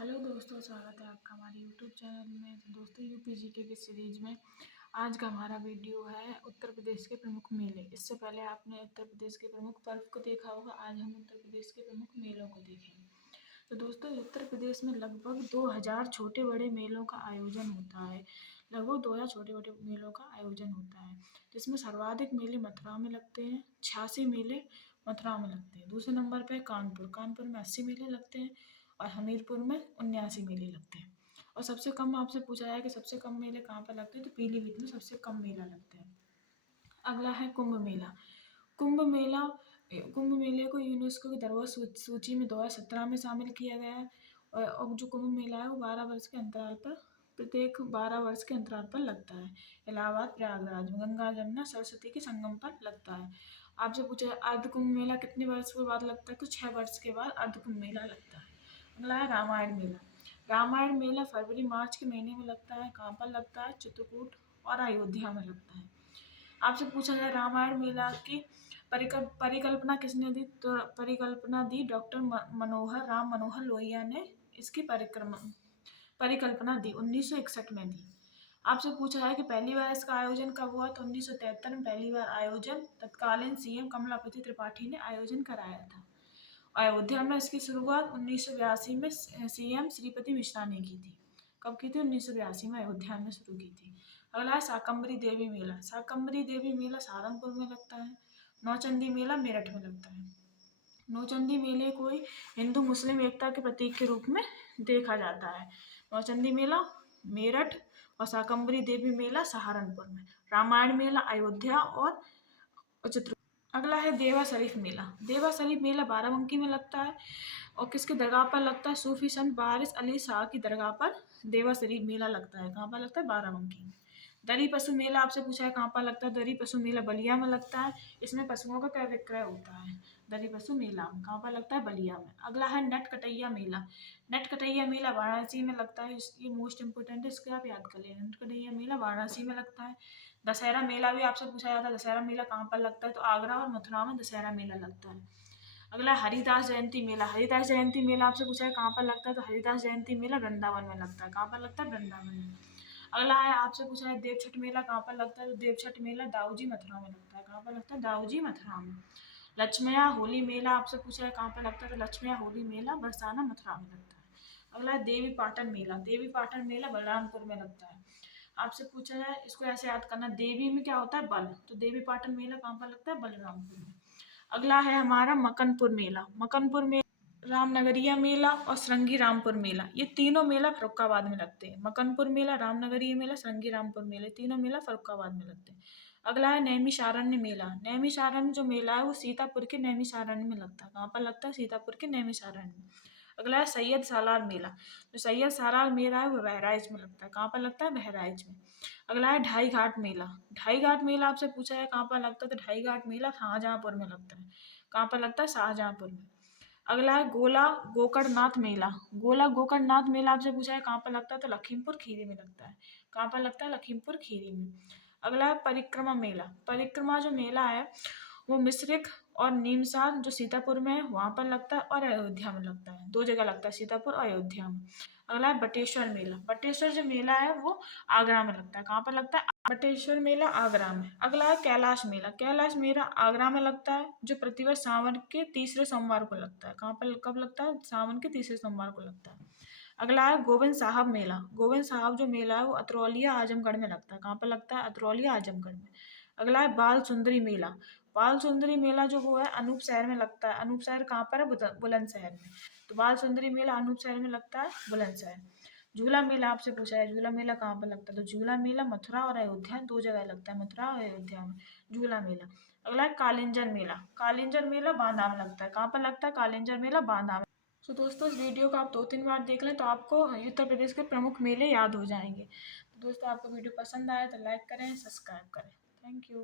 Hello दोस्तों, स्वागत है आपका हमारे यूट्यूब चैनल में। तो दोस्तों, यूपी जीके की सीरीज में आज का हमारा वीडियो है उत्तर प्रदेश के प्रमुख मेले। इससे पहले आपने उत्तर प्रदेश के प्रमुख पर्व को देखा होगा, आज हम उत्तर प्रदेश के प्रमुख मेलों को देखेंगे। तो दोस्तों, उत्तर प्रदेश में लगभग 2000 छोटे बड़े मेलों का आयोजन होता है। लगभग 2000 छोटे बड़े मेलों का आयोजन होता है, जिसमें सर्वाधिक मेले मथुरा में लगते हैं। 86 मेले मथुरा में लगते हैं। दूसरे नंबर पर कानपुर में 80 मेले लगते हैं और हमीरपुर में 79 मेले लगते हैं। और सबसे कम आपसे पूछा है कि सबसे कम मेले कहाँ पर लगते हैं, तो पीलीभीत में सबसे कम मेला लगते हैं। अगला है कुंभ मेला। कुंभ मेला कुंभ मेले को यूनेस्को की धरोहर सूची में 2017 में शामिल किया गया है। और जो कुंभ मेला है वो 12 वर्ष के अंतराल पर प्रत्येक 12 वर्ष के अंतराल पर लगता है। इलाहाबाद प्रयागराज में गंगा जमुना सरस्वती के संगम पर लगता है। आपसे पूछा है अर्ध कुंभ मेला कितने वर्ष के बाद लगता है, तो 6 वर्ष के बाद अर्ध कुंभ मेला लगता है। अगला है रामायण मेला। रामायण मेला फरवरी मार्च के महीने में लगता है। कहाँ पर लगता है, चित्रकूट और अयोध्या में लगता है। आपसे पूछा जाए रामायण मेला की परिकल्पना किसने दी, तो परिकल्पना दी डॉक्टर राम मनोहर लोहिया ने इसकी परिकल्पना दी 1961 में दी। आपसे पूछा है कि पहली बार इसका आयोजन कब हुआ, तो 1973 में पहली बार आयोजन तत्कालीन सीएम कमलापति त्रिपाठी ने आयोजन कराया था। अयोध्या में इसकी शुरुआत 1982 में सीएम श्रीपति मिश्रा ने की थी। कब की थी, 1982 में अयोध्या में शुरू की थी। अगला है शाकंभरी देवी मेला। शाकंभरी देवी मेला सहारनपुर में लगता है। नौचंदी मेला मेरठ में लगता है। नौचंदी मेले को हिंदू मुस्लिम एकता के प्रतीक के रूप में देखा जाता है। नौचंदी मेला मेरठ और शाकंभरी देवी मेला सहारनपुर में। रामायण मेला अयोध्या और चित्र। अगला है देवा शरीफ मेला। देवा शरीफ मेला बाराबंकी में लगता है और किसकी दरगाह पर लगता है, सूफी संत वारिस अली शाह की दरगाह पर देवा शरीफ मेला लगता है। कहाँ पर लगता है, बाराबंकी में। दरी पशु मेला आपसे पूछा है कहाँ पर लगता है, दरी पशु मेला बलिया में लगता है। इसमें पशुओं का क्रय विक्रय होता है। दरी पशु मेला कहाँ पर लगता है, बलिया में। अगला है नटकटैया मेला। नटकटैया मेला वाराणसी में लगता है। ये मोस्ट इंपोर्टेंट है, इसके आप याद कर लेना। नटकटैया मेला वाराणसी में लगता है। दशहरा मेला भी आपसे पूछा जाता है, दशहरा मेला कहाँ पर लगता है, तो आगरा और मथुरा में दशहरा मेला लगता है। अगला हरिदास जयंती मेला। हरिदास जयंती मेला आपसे पूछा है कहाँ पर लगता है, तो हरिदास जयंती मेला वृंदावन में लगता है। कहाँ पर लगता है, वृंदावन में। अगला है आपसे पूछा है देवछठ मेला कहाँ पर लगता है, तो देवछठ मेला दाऊजी मथुरा में लगता है। कहाँ पर लगता है, दाऊजी मथुरा में। लक्ष्मया होली मेला आपसे पूछा है कहाँ पर लगता है, तो लक्ष्मया होली मेला बरसाना मथुरा में लगता है। अगला है देवी पाटन मेला। देवी पाटन मेला बलरामपुर में लगता है। आपसे पूछा जाए, इसको ऐसे याद करना, देवी में क्या होता है, बल, तो देवी पाटन मेला कहाँ पर लगता है, बलरामपुर में। अगला है हमारा मकनपुर मेला। मकनपुर में रामनगरिया मेला और श्रृंगी रामपुर मेला, ये तीनों मेला फर्रुखाबाद में लगते हैं। मकनपुर मेला, रामनगरिया मेला, श्रृंगी रामपुर मेला, तीनों मेला फर्रुखाबाद में लगते हैं। अगला है नैमिषारण्य मेला। नैमिषारण्य जो मेला है वो सीतापुर के नैमिषारण्य में लगता है। कहाँ पर लगता है, सीतापुर के नैमिषारण्य में। अगला है सैयद सालार मेला। जो सैयद सालार मेला है वो बहराइच में लगता है। कहाँ पर लगता है, बहराइच में। अगला है ढाई घाट मेला। ढाई घाट मेला आपसे पूछा है कहाँ पर लगता है, तो ढाई घाट मेला शाहजहाँपुर में लगता है। कहाँ पर लगता है, शाहजहाँपुर में। अगला है गोला गोकर्णनाथ मेला। गोला गोकर्णनाथ मेला आपसे पूछा है कहाँ पर लगता है, तो लखीमपुर खीरी में लगता है। कहाँ पर लगता है, लखीमपुर खीरी में। अगला है परिक्रमा मेला। परिक्रमा जो मेला है वो मिश्रिक और नीमसार जो सीतापुर में है वहाँ पर लगता है और अयोध्या में लगता है। 2 जगह लगता है, सीतापुर और अयोध्या में। अगला है बटेश्वर मेला। बटेश्वर जो मेला है वो आगरा में लगता है। कहाँ पर लगता है, बटेश्वर मेला आगरा में। अगला है कैलाश मेला। कैलाश मेला आगरा में लगता है, जो प्रतिवर्ष सावन के तीसरे सोमवार को लगता है। कहाँ पर कब लगता है, सावन के तीसरे सोमवार को लगता है। अगला है गोविंद साहब मेला। गोविंद साहब जो मेला है वो अतरौलिया आजमगढ़ में लगता है। कहाँ पर लगता है, अतरौलिया आजमगढ़ में। अगला है बाल सुंदरी मेला। बाल सुंदरी मेला जो वो है अनूप शहर में लगता है। अनूप शहर कहाँ पर है, बुलंदशहर में। तो बाल सुंदरी मेला अनूप शहर में लगता है, बुलंदशहर। झूला मेला आपसे पूछा है, झूला मेला कहाँ पर लगता है, तो झूला मेला मथुरा और अयोध्या 2 जगह लगता है, मथुरा और अयोध्या में झूला मेला। अगला है कालिंजर मेला। कालिंजर मेला बांदा में लगता है। कहाँ पर लगता है, कालिंजर मेला बांदा में। तो दोस्तों, इस वीडियो को आप 2-3 बार देख लें तो आपको उत्तर प्रदेश के प्रमुख मेले याद हो जाएंगे। तो दोस्तों, आपको वीडियो पसंद आए तो लाइक करें, सब्सक्राइब करें। Thank you.